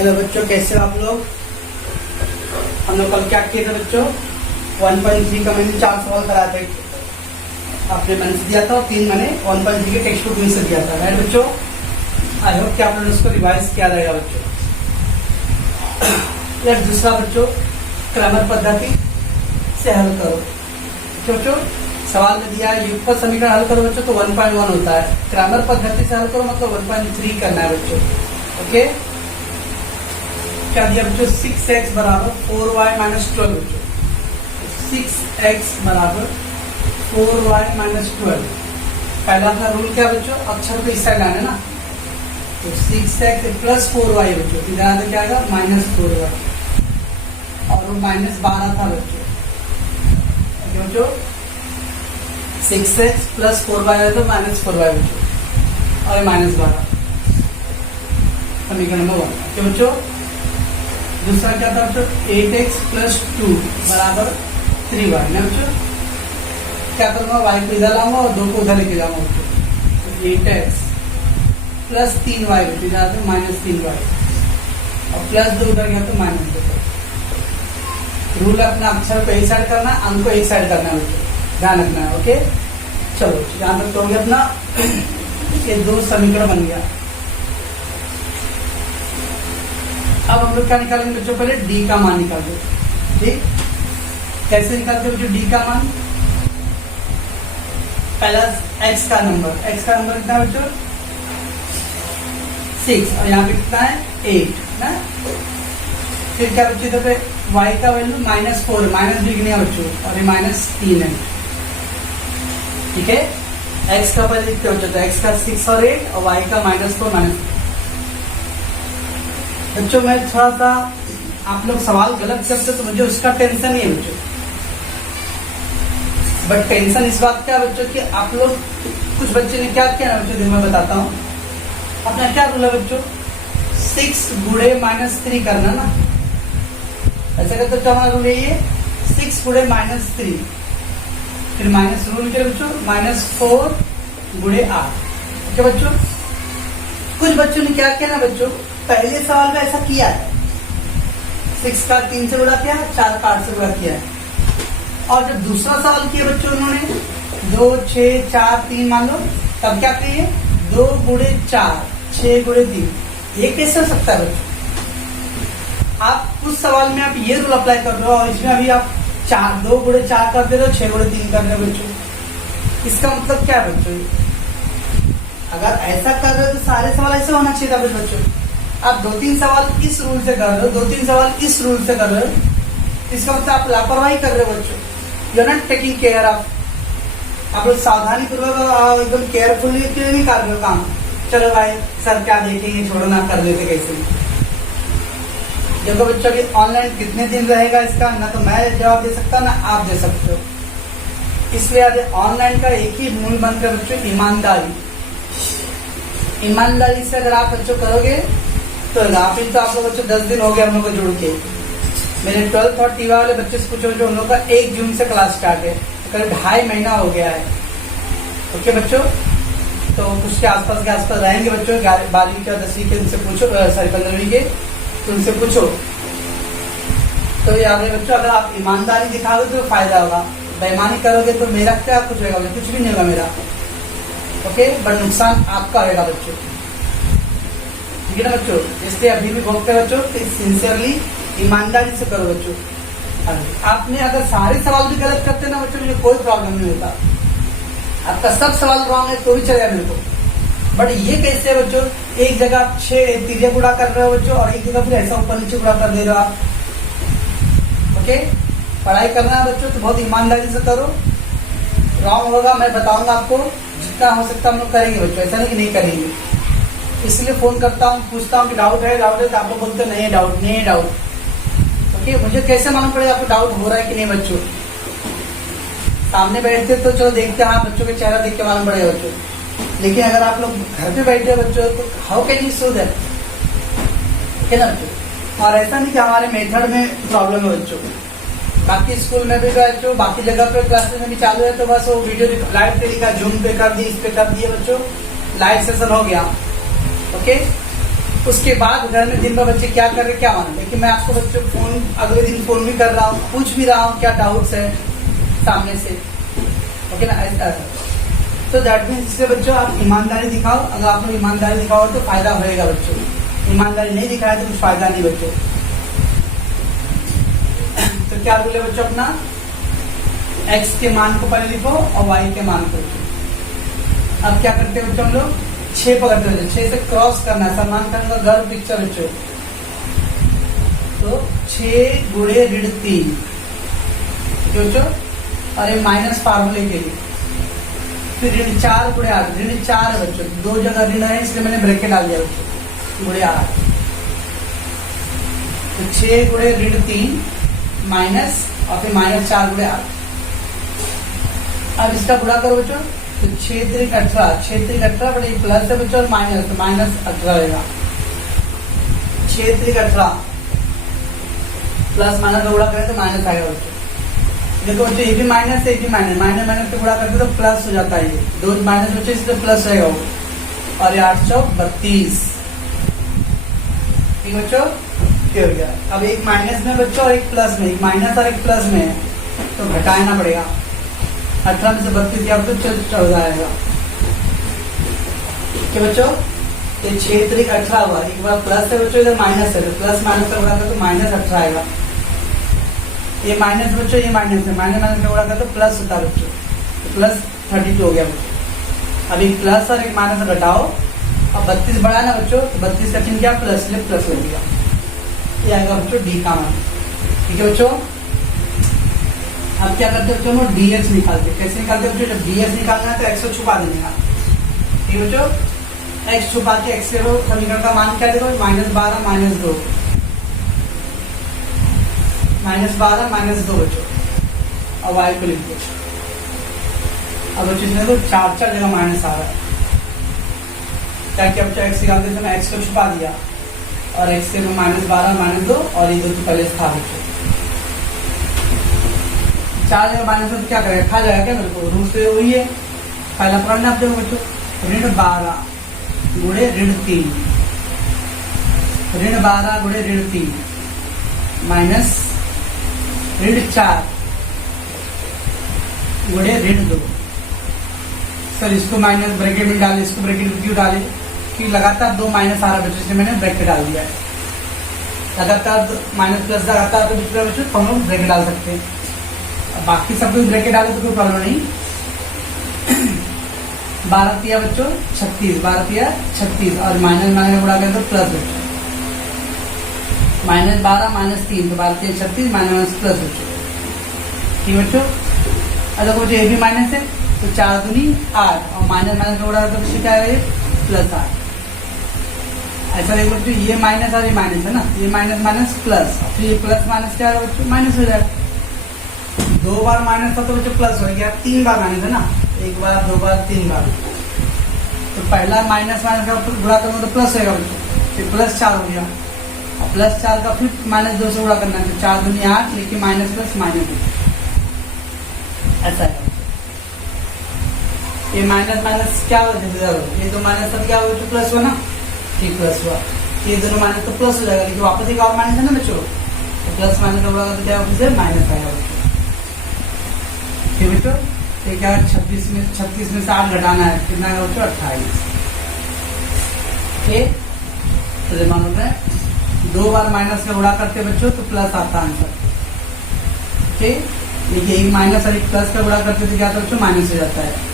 Hello बच्चों, कैसे हो आप लोग। हम लोग कल क्या किए थे बच्चों, 1.3 का मैंने 4 सवाल कराए थे। आपने मन से दिया था और 3 मैंने 1.3 के टेक्स्ट बुक में से दिया था, राइट बच्चों। आई होप कि आप लोगों ने उसको रिवाइज किया रहेगा बच्चों। यार दूसरा बच्चों, क्रमर पद्धति से हल करो। बच्चों सवाल में दिया है युगफल समीकरण हल करो बच्चों, तो 1.1 होता है। क्रमर पद्धति से हल करो मतलब 1.3 करना है बच्चों। ओके, क्या दिया बच्चों, 6x बराबर 4y माइनस 12 बच्चों। 6x बराबर 4y माइनस 12। पहला अपना रूल क्या बच्चों, अक्षर को इस साइड आना ना, तो 6x प्लस 4y बच्चों, इधर आगे क्या आएगा माइनस 4y, और वो माइनस 12 था बच्चों। बच्चों 6x प्लस 4y है तो माइनस 4y बच्चों, और माइनस 12 समीकरण नंबर 1। क्या बच्चों, दूसरा क्या था बच्चों, 8x प्लस 2 बराबर 3y। ना बच्चों क्या करूंगा, y को इधर लाऊंगा और 2 को उधर लेके जाऊंगा बच्चों, तो 8x प्लस 3y बच्चों, इधर तो माइनस 3y, और प्लस 2 उधर गया तो माइनस 2। रूल अपना अक्षर को एक साइड करना, अंक को एक साइड करना है बच्चों, ध्यान रखना है। ओके चलो यहाँ तक तो हो गया अपना, ये 2 समीकरण बन गया। अब हम लोग क्या निकालेंगे बच्चों, पहले d का मान निकाल दो। ठीक, कैसे निकालते बच्चों d का मान, पहला x का नंबर कितना है बच्चों 6, और यहाँ पे कितना है 8 ना। फिर क्या बच्चों, इधर पे y का वैल्यू -4, माइनस भी नहीं है बच्चों, और ये -3 है। ठीक है, x का पहले लिखते बच्चों, तो x का 6 और 8, और y का -4 -3। बच्चों मैं थोड़ा सा, आप लोग सवाल गलत करते तो मुझे उसका टेंशन नहीं है बच्चों, बट टेंशन इस बात का बच्चों कि आप लोग, कुछ बच्चे ने क्या किया ना बच्चों, मैं बताता हूँ। अपना क्या रूल है बच्चों, 6 गुणे -3 करना ना, ऐसा करते तो हमारा रूल है 6 गुणे -3, फिर माइनस रूल के बच्चों -4 गुणे 8। ठीक है बच्चों, कुछ बच्चों ने क्या किया ना बच्चों, पहले सवाल में ऐसा किया है, 6 का 3 से गुणा किया, 4 का 8 से गुणा किया है। और जब दूसरा सवाल किया बच्चों उन्होंने 2, 6, 4, 3 मान लो, तब क्या करिए 2 गुणे 4, 6 गुणे 3। ये कैसे हो सकता है बच्चों, आप उस सवाल में आप ये रूल अप्लाई कर रहे हो, और इसमें अभी आप 2 गुणे 4 कर दे रहे हो, 6 गुणे 3 कर रहे हो बच्चों। इसका मतलब क्या है बच्चों, अगर ऐसा कर रहे हो तो सारे सवाल ऐसे होना चाहिए था बच्चों। आप 2-3 सवाल इस रूल से कर रहे हो, 2-3 सवाल इस रूल से कर रहे हो, इसका मतलब आप लापरवाही कर रहे हो बच्चों। You are not taking care of, आप लोग सावधानी पूर्वक एकदम केयरफुली क्यों नहीं कर रहे हो काम। चलो भाई सर क्या देखेंगे, छोड़ो ना, कर लेते कैसे। देखो बच्चों अभी ऑनलाइन कितने दिन रहेगा इसका, ना तो मैं जवाब दे सकता ना आप दे सकते हो, इसलिए आज ऑनलाइन का एक ही मूल मंत्र है बच्चों, ईमानदारी। ईमानदारी से अगर आप बच्चों करोगे तो आप लोग बच्चों 10 दिन हो गए हम लोग को जुड़ के। मेरे 12th और टीवा वाले बच्चे से पूछो, जो उन लोग का 1 जून से क्लास स्टार्ट है, तो करीब 2.5 महीना हो गया है। ओके बच्चों, तो उसके आसपास रहेंगे बच्चों, 12वीं का 10वीं के उनसे पूछो, सॉरी 15वीं के, तो उनसे पूछो। तो याद है बच्चों, अगर आप ईमानदारी दिखाओगे तो फायदा होगा, बेईमानी करोगे तो मेरा क्या कुछ होगा, कुछ भी नहीं होगा मेरा। ओके, बट नुकसान आपका होगा बच्चों। ठीक है ना बच्चों, इसलिए अभी भी भोगते बच्चों, सिंसियरली ईमानदारी से करो बच्चों। आपने अगर सारे सवाल भी गलत करते ना बच्चों, मुझे कोई प्रॉब्लम नहीं होता, आपका सब सवाल रॉन्ग है तो भी चलेगा मेरे को। बट ये कैसे है बच्चों, एक जगह आप 6 तिर्यक गुणा कर रहे हो बच्चों, और एक जगह फिर ऐसा ऊपर नीचे गुणा कर दे रहे हो आप। ओके, पढ़ाई करना है बच्चों तो बहुत ईमानदारी से करो। रॉन्ग होगा मैं बताऊंगा आपको, जितना हो सकता हम लोग करेंगे बच्चों, ऐसा नहीं कि नहीं करेंगे। इसलिए फोन करता हूँ, पूछता हूँ कि डाउट है तो आप लोग बोलते नहीं है डाउट। ओके, मुझे कैसे मालूम पड़ेगा आपको डाउट हो रहा है कि नहीं बच्चों। सामने बैठते तो चलो देखते हैं, हाँ बच्चों के चेहरा देख के मालूम पड़ेगा बच्चों, लेकिन अगर आप लोग घर पे बैठे बच्चों तो how can you so that, है ना बच्चों। और ऐसा नहीं कि हमारे मेथड में प्रॉब्लम है बच्चों, बाकी स्कूल में भी बच्चों, बाकी जगह पे क्लासेस में भी चालू है, तो बस वो वीडियो लाइव पे दिखा, जूम पे कर दी, इस पे कर दिए बच्चों, लाइव सेशन हो गया। ओके, उसके बाद घर में दिन भर बच्चे क्या कर रहे क्या माने, लेकिन मैं आपको बच्चों फोन अगले दिन फोन भी कर रहा हूँ, पूछ भी रहा हूँ क्या डाउट्स है सामने से, ओके ना। ऐसा तो दैट मीन्स इससे बच्चों आप ईमानदारी दिखाओ, अगर आप लोग ईमानदारी दिखाओ तो फायदा होएगा बच्चों, ईमानदारी नहीं दिखाया तो कुछ फायदा नहीं बच्चों। तो क्या बोले बच्चों, अपना x के मान को पहले लिखो और y के मान को लिखो। अब क्या करते हैं बच्चों, हम लोग 6 पकड़ते हैं, 6 से क्रॉस करना है, सलमान खान का गर्व पिक्चर बच्चों। तो 6 गुणे ऋण 3 बच्चों, और ये माइनस फार्मूले के लिए, फिर ऋण 4 गुणे 8, ऋण 4 है बच्चों, 2 जगह ऋण है इसलिए मैंने ब्रैकेट डाल दिया बच्चों, गुणे 8। तो 6 गुणे ऋण 3 माइनस और फिर माइनस 4 गुणे 8। अब इसका गुणा करो बच्चों, तो 6 3 18, 6 3 18 बट ये प्लस है बच्चों और माइनस, तो माइनस 18 रहेगा। 6 3 18 प्लस माइनस का गुणा करें तो माइनस आएगा बच्चों। देखो बच्चों ये भी माइनस है, ये भी माइनस, माइनस माइनस से गुणा करते तो प्लस हो जाता है, ये 2 माइनस बच्चों इसलिए प्लस रहेगा वो, और ये 8 चौक 32, ठीक बच्चों, क्या हो गया। अब एक माइनस में बच्चों और एक प्लस में, एक माइनस और एक प्लस में तो घटाना पड़ेगा, 18 में से 32 दिया तो 14 आएगा, क्या बच्चों। ये 6 3 18 हुआ, एक बार प्लस है बच्चों, इधर माइनस है, तो प्लस माइनस का गुणा कर तो माइनस 18 आएगा। ये माइनस बच्चों, ये माइनस है, माइनस माइनस का गुणा कर तो प्लस होता है बच्चों, तो प्लस 32 हो गया बच्चों। अब एक प्लस और एक माइनस घटाओ, अब 32 बढ़ा ना बच्चों, तो 32 का चिन्ह क्या प्लस, इसलिए प्लस हो गया, ये आएगा बच्चों डी का मान, ठीक है बच्चों। अब क्या करते बच्चों, हम dx निकालते, कैसे निकालते बच्चों, जब dx निकालना है तो x को छुपा देने का, ठीक है बच्चों। x छुपा के x के समीकरण का मान क्या देखो, -12 -2, -12 -2 बच्चों, और y को लिख दो। अब बच्चों इसमें तो 4 जगह माइनस आ रहा है, क्या क्या बच्चों x निकालते समय x को छुपा दिया, और x के -12 -2, और ये 2 तो पहले था बच्चों, 4 जगह माइनस में क्या करेगा, खा जाएगा क्या मेरे को, रूट से वही है, पहला प्रश्न आप देखो बच्चों, ऋण 12 गुणे ऋण 3, ऋण 12 गुणे ऋण 3 माइनस ऋण 4 गुणे ऋण 2। सर इसको माइनस ब्रैकेट में डाले, इसको ब्रैकेट में क्यों डाले, कि लगातार 2 माइनस आ रहा बच्चों, इसलिए मैंने ब्रैकेट डाल दिया है। लगातार माइनस प्लस लगातार तो बच्चों तो हम लोग ब्रैकेट डाल सकते हैं, बाकी सब कुछ ब्रैकेट डाले तो कोई प्रॉब्लम नहीं। 12 तिया बच्चों 36, 12 तिया 36, और माइनस माइनस गुणा करें तो प्लस बच्चों, -12 -3, तो 12 तिया 36, माइनस प्लस बच्चों, ठीक बच्चों। अगर बच्चों ये भी माइनस है तो 4 दूनी 8, और माइनस माइनस का गुणा तो क्या है प्लस 8। ऐसा देखो बच्चों, ये माइनस और ये माइनस है ना, ये माइनस माइनस प्लस, फिर ये प्लस माइनस क्या है बच्चों, माइनस हो जाएगा। 2 बार माइनस था तो बच्चों प्लस हो गया, 3 बार माइनस है ना, 1 बार 2 बार 3 बार, तो पहला माइनस माइनस का गुणा करूंगा तो प्लस होगा बच्चों, फिर प्लस 4 हो गया, और प्लस 4 का फिर -2 से गुणा करना है, तो 4 दूनी 8, लेकिन माइनस प्लस माइनस, ऐसा है। ये माइनस माइनस क्या हो, ये तो माइनस सब क्या हो तो प्लस हुआ ना, ठीक प्लस हुआ, ये दोनों माइनस तो प्लस हो जाएगा, लेकिन वापस एक और माइनस है ना बच्चों, तो प्लस माइनस का गुणा तो क्या वापस है माइनस आएगा बच्चों, ठीक बच्चों। तो क्या 36 में से 8 घटाना है, कितना है बच्चों 28, ठीक। तो जब मान होता है 2 बार माइनस का गुणा करते बच्चों तो प्लस आता आंसर, ठीक। देखिए एक माइनस और एक प्लस का गुणा करते तो क्या आता बच्चों माइनस हो जाता है।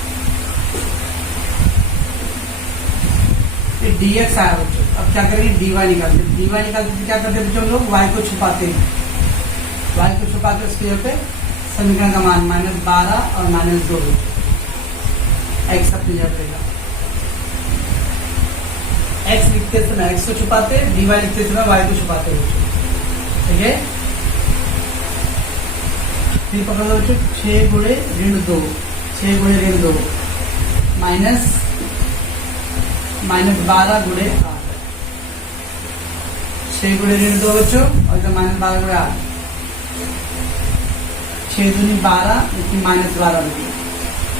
dx आया बच्चों, अब क्या करेंगे dy निकालते, dy निकालते क्या करते बच्चों हम लोग y को छुपाते हैं, y को छुपा के उसके जगह पे समीकरण का मान -12 और -2 x अपनी जगह रहेगा। x लिखते समय x को छुपाते, dy लिखते समय y को छुपाते बच्चों, ठीक है। फिर पकड़ लो बच्चों, 6 गुणे ऋण 2, 6 गुणे ऋण 2 माइनस -12 गुणे 8, 6 गुणे ऋण 2 बच्चों, और इधर -12 गुणे 8, 6 दूनी 12, लेकिन -12 बच्चों,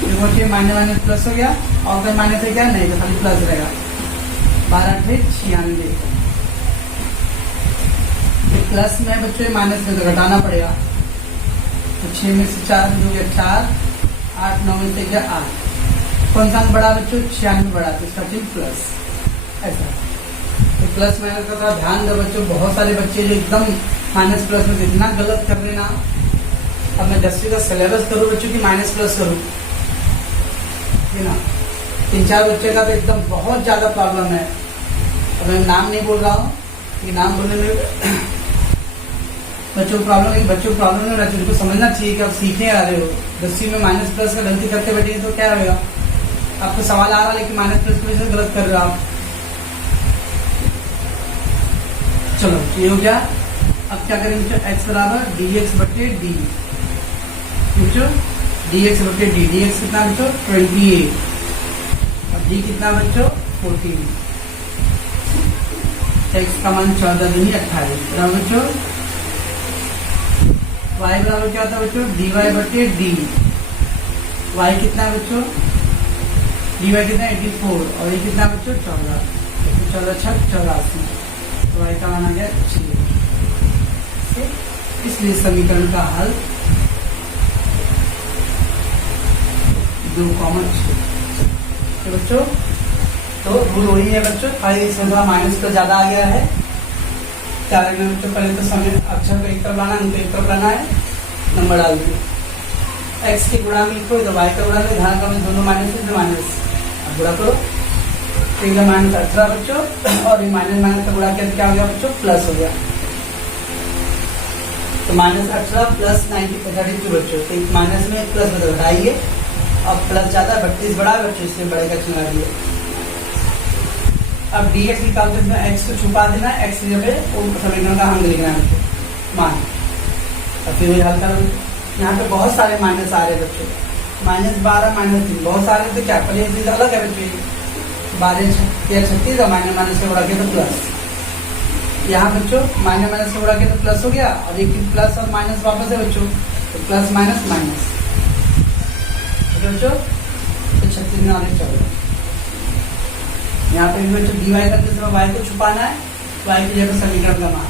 देखो बच्चे माइनस माइनस प्लस हो गया, और अगर माइनस है क्या नहीं तो खाली प्लस रहेगा, 12 × 96 प्लस में बच्चों माइनस में तो घटाना पड़ेगा। तो 6 में से 4 हो गया 4, 8 9 में से गया 8। कौन सा अंक बढ़ा बच्चों? 96 बढ़ा, तो इसका चिन्ह प्लस। ऐसा तो प्लस माइनस का थोड़ा ध्यान दो बच्चों। बहुत सारे बच्चे जो एकदम माइनस प्लस में इतना गलत कर रहे ना। अब मैं 10वीं का सिलेबस करूँ बच्चों की माइनस प्लस करूँ ना, 3-4 बच्चे का तो एकदम बहुत ज्यादा प्रॉब्लम है। अब मैं नाम नहीं बोल रहा हूँ, ये नाम बोलने में बच्चों को प्रॉब्लम है। बच्चों को प्रॉब्लम नहीं रहती, उनको समझना चाहिए कि आप सीखने आ रहे हो। 10वीं में माइनस प्लस का गलती करके बैठेंगे तो क्या होगा? आपको सवाल आ रहा है लेकिन माइनस प्लस की वजह से गलत कर रहे हो आप। चलो ये हो गया। अब क्या करेंगे? x बराबर dx बटे डी। बच्चों dx बटे डी, dx कितना बच्चों? 28 और d कितना बच्चों? 14। x का मान 14 दूनी 28 बराबर बच्चों y बराबर क्या होता है बच्चों? dy बटे डी। y कितना बच्चों? dy कितना 84 और ये कितना बच्चों? 14। 14 6 84, तो y का मान आ गया 6। इसलिए समीकरण का हल 2, 6। तो बच्चों तो रूल वही है बच्चों, खाली इसमें थोड़ा माइनस का ज्यादा आ गया है। क्या करना बच्चों? पहले तो समय अक्षर को एक तरफ लाना, अंक एक तरफ लाना है, नंबर डाल दिए। x की गुणा में लिखो तो y का गुणा में, ध्यान का दोनों माइनस है, माइनस। अब गुणा करो तो माइनस 18 बच्चों, और ये माइनस माइनस का गुणा किया क्या हो गया बच्चों? प्लस हो गया। तो माइनस 18 प्लस 32 बच्चों, तो एक माइनस में प्लस बदल घटाइए। अब प्लस ज्यादा 32 बड़ा बच्चों, इसलिए बड़े का चिन्ह दिए। अब dx निकालते हैं, x को छुपा देना, x की जगह समीकरण का अंक लिखना है मान, और फिर वही हल करो। यहाँ पे बहुत सारे माइनस आ रहे बच्चों, -12 -3 बहुत सारे। तो क्या पहले चीज अलग है बच्चों, 12 या 36 और माइनस माइनस से उड़ा के तो प्लस। यहाँ बच्चों माइनस माइनस से उड़ा के तो प्लस हो गया, और एक प्लस और माइनस वापस है बच्चों, तो प्लस माइनस माइनस बच्चों। तो 36 में आगे चलो, यहाँ पे भी बच्चों dy करते समय y को छुपाना है, y की जगह समीकरण का मान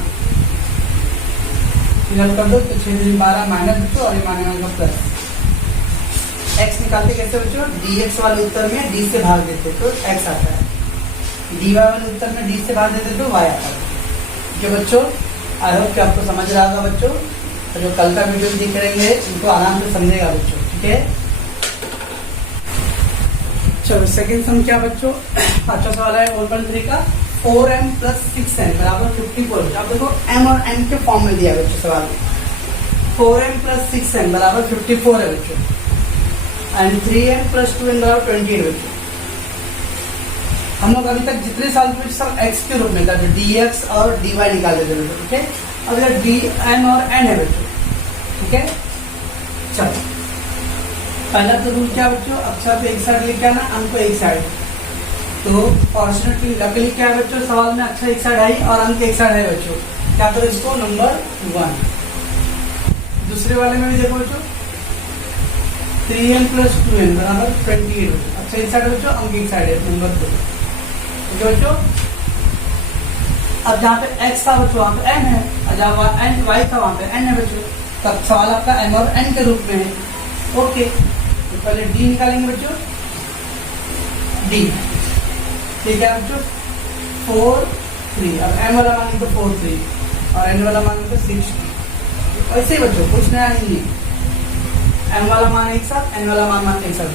फिलहाल कर दो। तो 6 12 माइनस बच्चों, और ये माइनस का प्लस। x निकालते कैसे बच्चों? dx वाले उत्तर में d से भाग देते तो x आता है, dy वाले उत्तर में d से भाग देते तो y आता है। जो बच्चों आई होप कि आपको समझ रहा होगा बच्चों, तो जो कल का वीडियो देख रहेंगे उनको आराम से समझेगा बच्चों, ठीक है। चलो सेकंड सम क्या बच्चों? अच्छा सवाल है 1.3 का, 4m + 6n बराबर 54। अब देखो m और n के फॉर्म में दिया है बच्चों सवाल। 4m + 6n बराबर 54 है बच्चों, एंड 3m + 2n बराबर 28 बच्चों। हम लोग अभी तक जितने साल में सब x के रूप में था, जो dx और dy निकाल देते थे, ठीक है। अब इधर dn और n है बच्चों, ठीक है। चलो पहला तो रूल क्या बच्चों? अक्षर पे एक साइड लेके आना, अंक को एक साइड। तो फॉर्चुनेटली लकीली क्या है बच्चों, सवाल में अक्षर एक साइड है और अंक एक साइड है बच्चों। क्या करो इसको? नंबर 1। दूसरे वाले में भी देखो बच्चों, 3m + 2n बराबर 28 बच्चों। अक्षर एक साइड है बच्चों, अंक एक साइड है, नंबर 2। ठीक है बच्चों। अब जहाँ पे x था बच्चों वहाँ पे n है, और जहाँ y था वहाँ पे n है बच्चों। तब सवाल आपका m और n के रूप में है। ओके, तो पहले d निकालेंगे बच्चों, d ठीक है बच्चों 4 3। अब m वाला मान तो 4 3 और n वाला मान तो 6। ऐसे ही बच्चों कुछ नया नहीं है, m वाला मान एक साथ, n वाला मान एक साथ।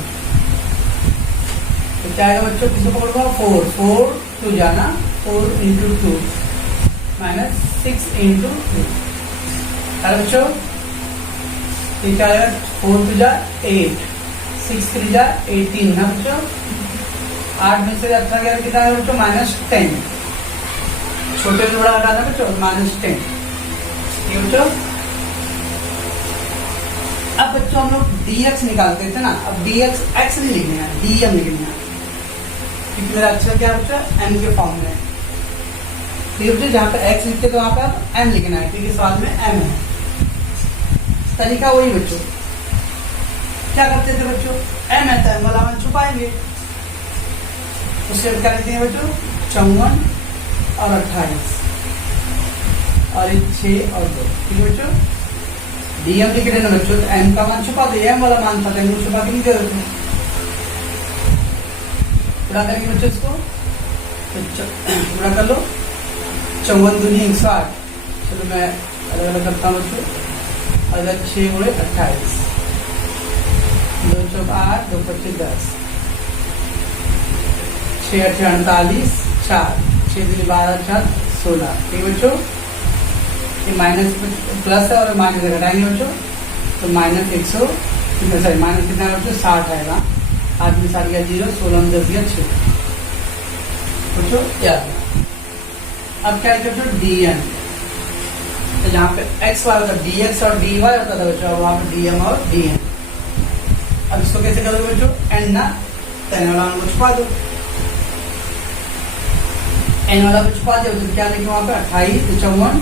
तो क्या आएगा बच्चों? किसको पकड़ूंगा? 4 4 2 जाना, 4 × 2 - 6 × 2। अरे बच्चों ये क्या आएगा? 4 2 जा 8, 6 3 जा 18 ना बच्चों। 8 में से 18 गया कितना है बच्चों? -10। छोटे से बड़ा हटाना बच्चों, -10। ठीक है बच्चों। अब बच्चों हम लोग dx निकालते थे ना, अब dx x नहीं लिखना है, dm लिखना है, क्योंकि मेरा अक्षर क्या है बच्चों? m के फॉर्म में। ठीक है बच्चों, जहाँ पे x लिखते तो वहाँ पे आप m लिखना है, क्योंकि सवाल में m है। तरीका वही बच्चों। क्या करते थे बच्चों? m है तो m वाला मान छुपाएंगे, उसके बाद क्या लिखते हैं बच्चों? 54 और 28। और ये 6 और 2। ठीक है बच्चों, डीएम लिख लेना बच्चों। तो एम का मान छुपा दो, एम वाला मान था तो छुपा के नहीं दे देते। पूरा करेंगे बच्चों इसको, तो पूरा कर लो। 54 दूनी 108। चलो मैं अलग अलग करता हूँ बच्चों। अगर 6 गुणे 28, 2 चौक 8, 2 पच्चीस 10, 6 8 48, 4, 6 दूनी 12, 4 16। ठीक है बच्चों, ये माइनस प्लस है और माइनस घटाएंगे बच्चों, तो माइनस 100 सॉरी माइनस कितना है बच्चों 60 आएगा। 8 में 7 गया 0, 16 में 10 गया 6 बच्चों याद। अब क्या है बच्चों डी एम, तो जहाँ पे एक्स वाला था डी एक्स और डी वाई होता था बच्चों, वहाँ पे डी एम और डी एम। अब इसको कैसे करोगे बच्चों, एन ना, तो एन वाला को छुपा दो, एन वाला को छुपा दो तो क्या लिखे वहाँ पे 28, 54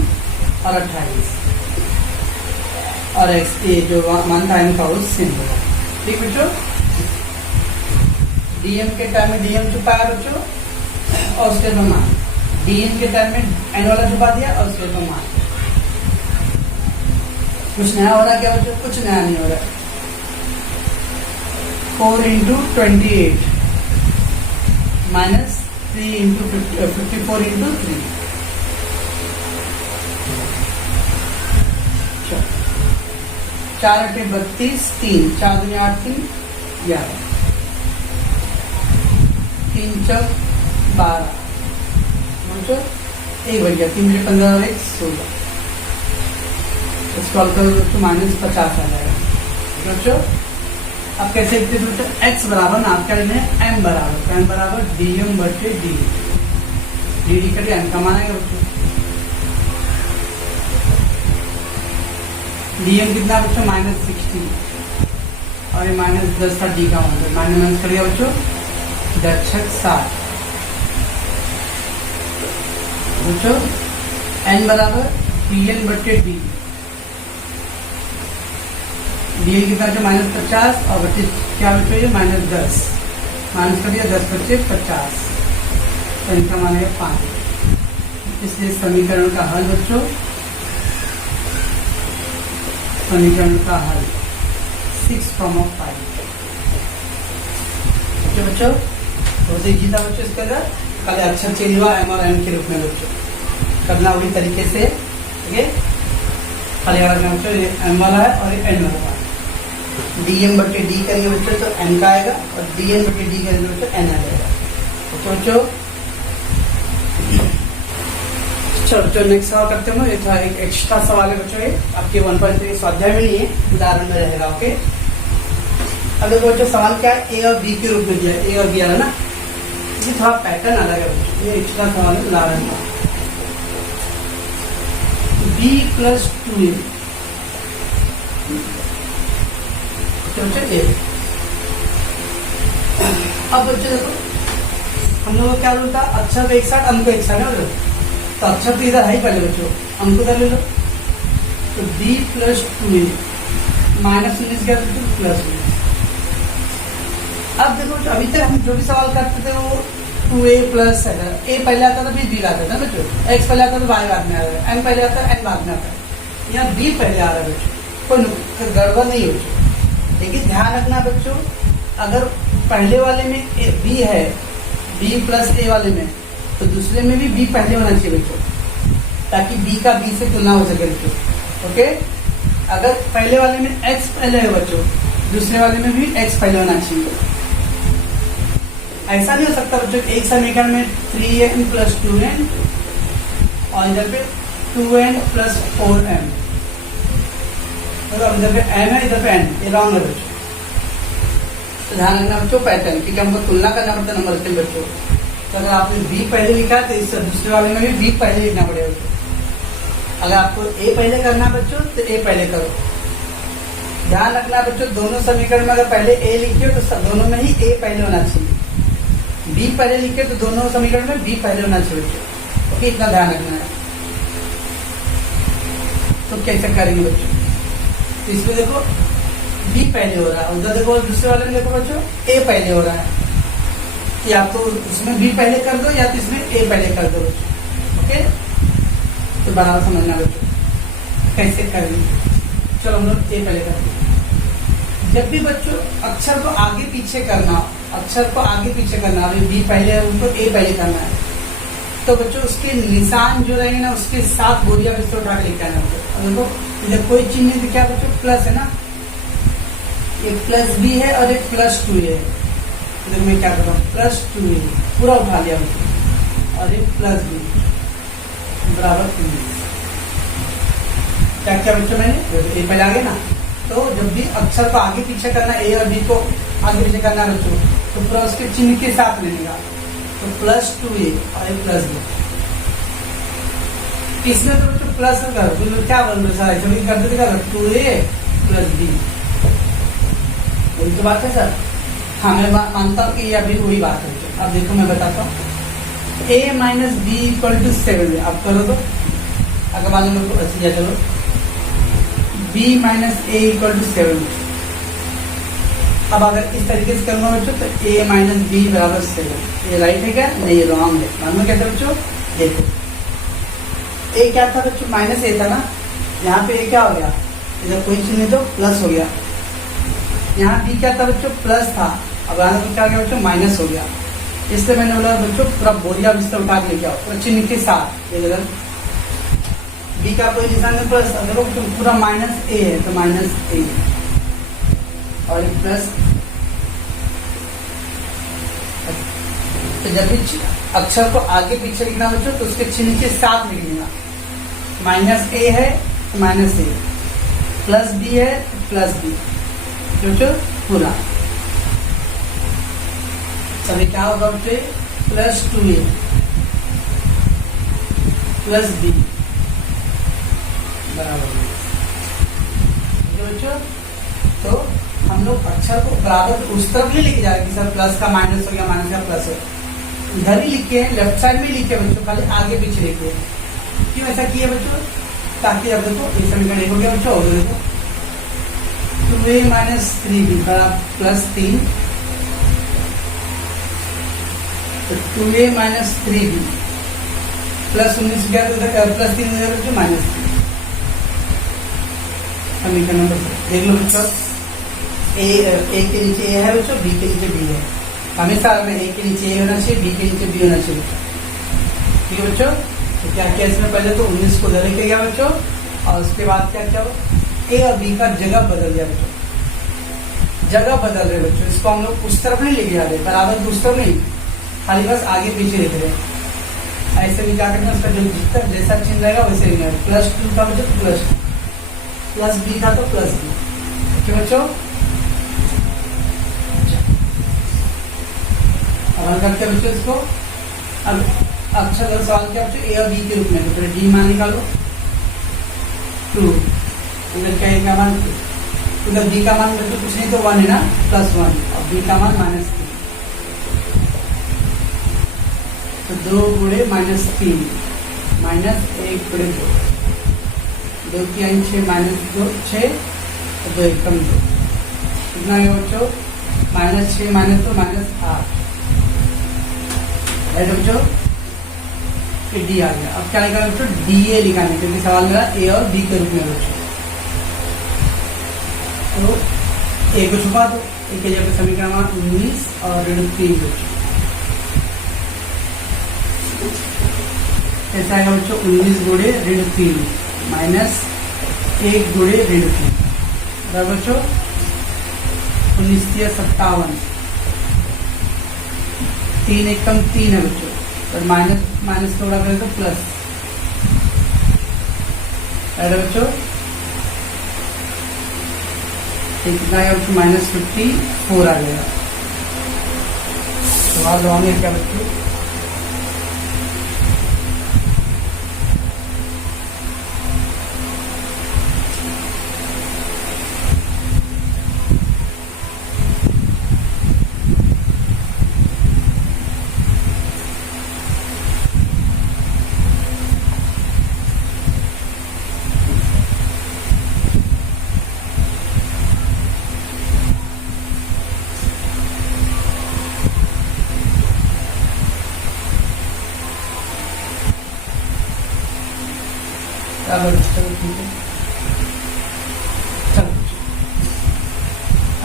और 28 और एक्स ए जो मान था एन का वो सेम होगा। ठीक बच्चों, डीएम के टाइम में डीएम छुपाया बच्चों और उसके बाद मान, डीएम के टाइम में एन वाला छुपा दिया और उसके बाद मान। कुछ नया हो रहा है क्या बच्चों, कुछ नया नहीं हो रहा है। 4 इंटू 28 माइनस 3 इंटू 54 इंटू 3। 4 8 32, 3 4 दूनी 8 3 11, 3 चौक 12 बच्चों 1 बच गया, 3 बजे 15 और 1 16। सॉल्व करो तो माइनस 50 आ जाएगा बच्चों। अब कैसे लिखते हैं बच्चों, x बराबर ना आप क्या लिखते हैं m बराबर, तो m बराबर dm बटे डी, डी डी करके m का मान आएगा बच्चों। डीएम कितना बच्चों माइनस 60 और ये माइनस 10 था डी का मान, माइनस कर दिया बच्चों 10 6 7 बच्चों। n बराबर dn बटे डी, डी कितना बच्चों माइनस 50 और बच्चे क्या बच्चों ये माइनस 10, माइनस कर दिया 10 25 50, तो इनका मान है 5। इसलिए समीकरण का हल बच्चों, समीकरण का हल 6,5। बच्चों बहुत ही जीता बच्चों, इसके अंदर खाली अक्षर चेंज हुआ एम और एन के रूप में बच्चों, करना वही तरीके से। ठीक है, खाली बच्चों ये एम वाला है और ये एन वाला है। डीएम बटे डी करेंगे बच्चों तो एन का आएगा और डीएन बटे डी करेंगे बच्चों एन आ जाएगा। तो बच्चों चलो नेक्स्ट सवाल करते हैं। ये था एक एक्स्ट्रा सवाल है बच्चों, ये आपके 1.3 स्वाध्याय में नहीं है, उदाहरण में रहेगा। ओके, अब देखो बच्चों सवाल क्या है, ए और बी के रूप में दिया, ए और बी आ रहा ना, ये थोड़ा पैटर्न अलग है बच्चों, ये एक्स्ट्रा सवाल है उदाहरण का। बी प्लस 2a ए। अब बच्चों देखो हम लोगों का क्या रूल था, अक्षर को एक साथ अंक को एक साथ है, तो अक्षर तो इधर है ही पहले बच्चों, अंक उधर ले लो। तो b प्लस 2a माइनस 19 क्या प्लस 19। अब देखो अभी तक हम जो भी सवाल करते थे वो 2a प्लस है, a पहले आता था b बाद आता था बच्चों, x पहले आता था y बाद में आ रहा है, n पहले आता है n बाद में आता है, यहाँ b पहले आ रहा है बच्चों, कोई गड़बड़ नहीं है बच्चों। लेकिन ध्यान रखना बच्चों, अगर पहले वाले में b है, b प्लस a वाले में, तो दूसरे में भी b पहले होना चाहिए बच्चों, ताकि b का b से तुलना हो सके बच्चों। ओके, अगर पहले वाले में x पहले है बच्चों, दूसरे वाले में भी x पहले होना चाहिए। ऐसा नहीं हो सकता बच्चों एक समीकरण में 3n प्लस 2n और इधर पे 2n प्लस 4m, मतलब इधर पे m है इधर पे n, ये रॉन्ग है बच्चों। तो ध्यान रखना बच्चों पैटर्न, क्योंकि हमको तुलना करना पड़ता है नंबर के बच्चों। तो अगर आपने b पहले लिखा है तो इस दूसरे वाले में भी b पहले लिखना पड़ेगा बच्चों। अगर आपको a पहले करना बच्चों तो a पहले करो। ध्यान रखना बच्चों, दोनों समीकरण में अगर पहले a लिखे तो दोनों में ही a पहले होना चाहिए, b पहले लिखे तो दोनों समीकरण में b पहले होना चाहिए बच्चों। ओके, इतना ध्यान रखना है। तो कैसे करेंगे बच्चों, तो इसमें देखो b पहले हो रहा है, उधर देखो दूसरे वाले में देखो बच्चों a पहले हो रहा है, या तो इसमें b पहले कर दो या तो इसमें a पहले कर दो बच्चों। ओके, तो बराबर समझना बच्चों कैसे करेंगे। चलो हम लोग ये पहले करते हैं। जब भी बच्चों अक्षर को आगे पीछे करना, अक्षर को आगे पीछे करना, अभी बी पहले है उनको ए पहले करना है, तो बच्चों उसके निशान जो रहेंगे ना उसके साथ बोरिया में उठा के लेके आना बच्चों। देखो इधर कोई चिन्ह नहीं दिखा बच्चों, प्लस है ना, एक प्लस बी है और एक प्लस 2 है। इधर मैं क्या कर रहा हूँ, प्लस 2 है पूरा उठा लिया बच्चों, और एक प्लस बी बराबर 2। क्या क्या बच्चों मैंने ए पहले आगे ना, तो जब भी अक्षर को आगे पीछे करना, ए और बी को आगे पीछे करना बच्चों, तो पूरा उसके चिन्ह के साथ लेने का, तो प्लस 2a और एक प्लस बी। इसमें तो बच्चों प्लस कर क्या बोल रहे सर, ऐसे करते थे 2a प्लस बी, वही तो बात है सर। हाँ मैं मानता हूँ कि ये अभी वही बात है। अब देखो मैं बताता हूँ, a minus B equal to 7 है। अब करो तो अगर मान लो अच्छी चलो b minus A equal to 7। अब अगर इस तरीके से करूंगा बच्चों तो a माइनस बी बराबर 7। ये राइट है क्या, नहीं रॉन्ग है। मालूम क्या था बच्चों, देखो a क्या था बच्चों, माइनस ए था ना, यहाँ पे a क्या हो गया, इधर कोई चीज नहीं तो प्लस हो गया। यहाँ b क्या था बच्चों, प्लस था, अब यहाँ पे क्या हो गया बच्चों, माइनस हो गया। इसलिए मैंने बोला बच्चों पूरा बोरिया बिस्तर उठा के लेके आओ, पूरा चिन्ह के साथ। इधर बी का कोई निशान नहीं, प्लस देखो पूरा माइनस ए है तो माइनस ए और एक प्लस। तो जब भी अक्षर को आगे पीछे लिखना बच्चों तो उसके चिन्ह के साथ लिख देना। माइनस ए है तो माइनस ए, प्लस बी है तो प्लस बी, बच्चों पूरा। अभी क्या होगा बच्चे, प्लस 2a प्लस बी बराबर बच्चों। तो हम लोग अक्षर को बराबर उस तरफ नहीं लेके जा रहे कि सर प्लस का माइनस हो गया, माइनस का प्लस है, इधर ही लिखे हैं, लेफ्ट साइड में ही लिखे बच्चों, खाली आगे पीछे लिखे। क्यों ऐसा किया बच्चों, ताकि अब देखो ये समीकरण एक हो गया बच्चों, और देखो 2a माइनस 3b बराबर प्लस 3, तो 2a माइनस 3b प्लस 19 गया तो प्लस 3 हो गया बच्चों माइनस 3। समीकरण नंबर देख लो बच्चों, ए के नीचे ए है बच्चों, बी के नीचे बी है। हमेशा में ए के नीचे ए होना चाहिए, बी के नीचे बी होना चाहिए बच्चों। ठीक है बच्चों, तो क्या किया इसमें, पहले तो 19 को उधर लेके गया बच्चों, और उसके बाद क्या किया, ए और बी का जगह बदल दिया बच्चों, जगह बदल रहे बच्चों। इसको हम लोग उस तरफ नहीं लेके जा रहे, बराबर उस तरफ नहीं, खाली बस आगे पीछे लिख रहे। ऐसे भी क्या करना, उसका जो जितना जैसा चिन्ह रहेगा वैसे लिखना है। प्लस 2 था बच्चों तो प्लस बी था तो प्लस बी। ठीक है बच्चों, अब करते हैं बच्चों इसको। अब अच्छा सवाल क्या बच्चों, ए और बी के रूप में, तो फिर डी मान निकालो 2, इधर क्या ए का मान, इधर बी का मान बच्चों कुछ नहीं तो 1 है ना, प्लस 1, और बी का मान माइनस 3, तो 2 गुणे माइनस 3 माइनस 1 गुणे 2, 2 की 6 माइनस 2 6, तो 2 एकम 2, कितना है बच्चों, माइनस 6 माइनस 2 माइनस 8 है बच्चों। डी आ गया। अब क्या लिखा बच्चों, डी ए लिखाने, क्योंकि सवाल मेरा ए और बी के रूप में बच्चों। तो ए को छुपा दो, ए के जगह समीकरण 19 और ऋण 3 बच्चों। ऐसा आएगा बच्चों 19 गुणे ऋण 3 माइनस 1 गुणे ऋण 3 बराबर बच्चों 19 या 57, 3 एकम 3 है बच्चों, और माइनस माइनस थोड़ा करें तो प्लस है बच्चों। कितना है बच्चों, माइनस 54 आ गया। सवाल रॉन्ग है क्या बच्चों, चलो ठीक है। चलो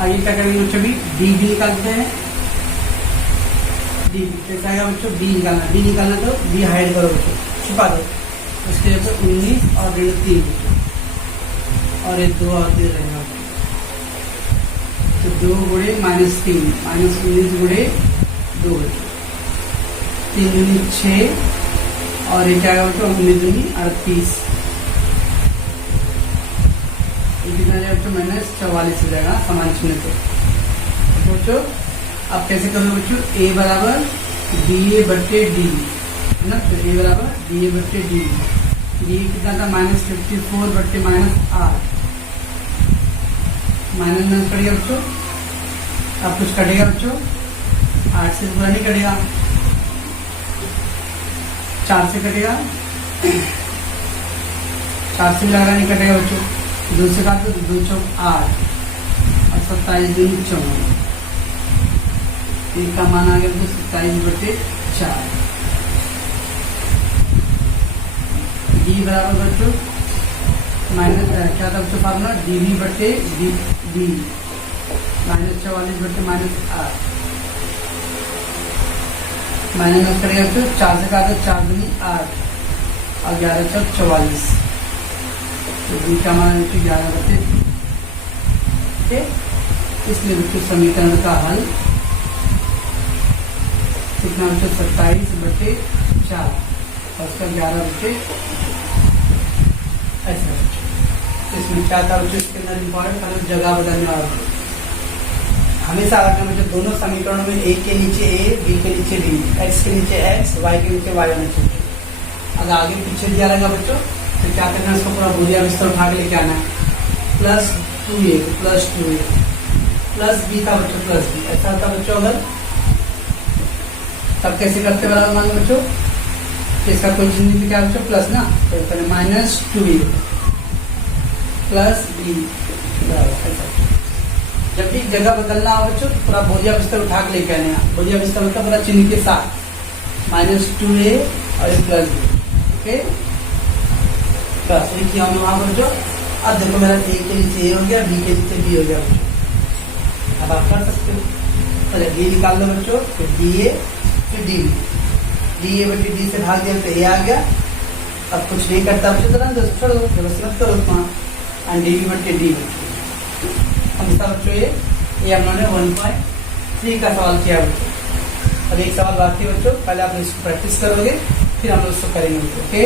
आगे क्या करेंगे बच्चों, भी डी भी निकालते हैं। डी कैसा आएगा बच्चों, बी निकालना, बी निकालना तो बी हाइड करो बच्चों, छुपा दो। उसके लिए 19 और 3 और ये 2 और 3 रहेगा, तो 2 गुणे -3 -19 गुणे 2 3 दूनी 6 और ये क्या आएगा बच्चों 19 दूनी 38, ये कितना जाएगा बच्चों -44 हो जाएगा समान चिन्ह से। बच्चों अब कैसे करोगे बच्चों, ए बराबर बी ए बट्टे डी है ना, तो ए बराबर बी ए बट्टे डी, डी कितना था -54 बट्टे -8, माइनस कटेगा बच्चों, अब कुछ कटेगा बच्चों, 8 से पूरा नहीं कटेगा, 4 से कटेगा, 4 से लगा नहीं कटेगा बच्चों, 2 से काटो तो 2 चौक 8 और 27 दूनी 54, एक का मान आ गया तो 27 बटे 4। डी बराबर बच्चों माइनस क्या था बच्चों फार्मूला, डी बी बटे डी बी -44 बटे -8, माइनस करेगा बच्चों, 4 से काटो 4 दूनी 8 और 11 चौक 44, तो डी का मान 11 बटे। ठीक है, इसलिए बच्चों समीकरण का हल कितना बच्चों 27 बटे 4 और उसका 11 बटे ऐसा। इसमें क्या था बच्चों, इसके अंदर इम्पोर्टेंट था जगह बदलने वाला, हमेशा रखना बच्चों दोनों समीकरणों में ए के नीचे ए, बी के नीचे बी, एक्स के नीचे एक्स, वाई के नीचे वाई होना चाहिए। अगर आगे पीछे दिया रहेगा बच्चों तो क्या करना है, इसको पूरा बोलिया विस्तार उठा के लेके आना है, +2a +2a प्लस बी था बच्चों प्लस बी, ऐसा होता बच्चों। अगर तब कैसे करते वाला मान बच्चों, इसका कोई चिन्ह नहीं क्या बच्चों, प्लस ना, तो -2a प्लस बी। जब भी जगह बदलना हो बच्चों तो पूरा बोलिया बिस्तर उठा के लेके आने, बोलिया बिस्तर मतलब पूरा चिन्ह के साथ -2a और प्लस बी। ओके, बस ये किया हमने वहां बच्चों। अब देखो मेरा ए के नीचे ए हो गया, बी के नीचे बी हो गया बच्चों, अब आप कर सकते हो। चलिए डी निकाल लो बच्चों, फिर डी ए फिर डी ए बटे डी से भाग दिया तो ए आ गया। अब कुछ नहीं करता बच्चों, जरा छोड़ो व्यवस्था मत करो वहाँ, डी बी बटे डी हम बच्चों ये हम लोगों ने 1.3 का सवाल किया बच्चों। अब एक सवाल बाकी है बच्चों, पहले आप इसको प्रैक्टिस करोगे फिर हम लोग इसको करेंगे। ओके।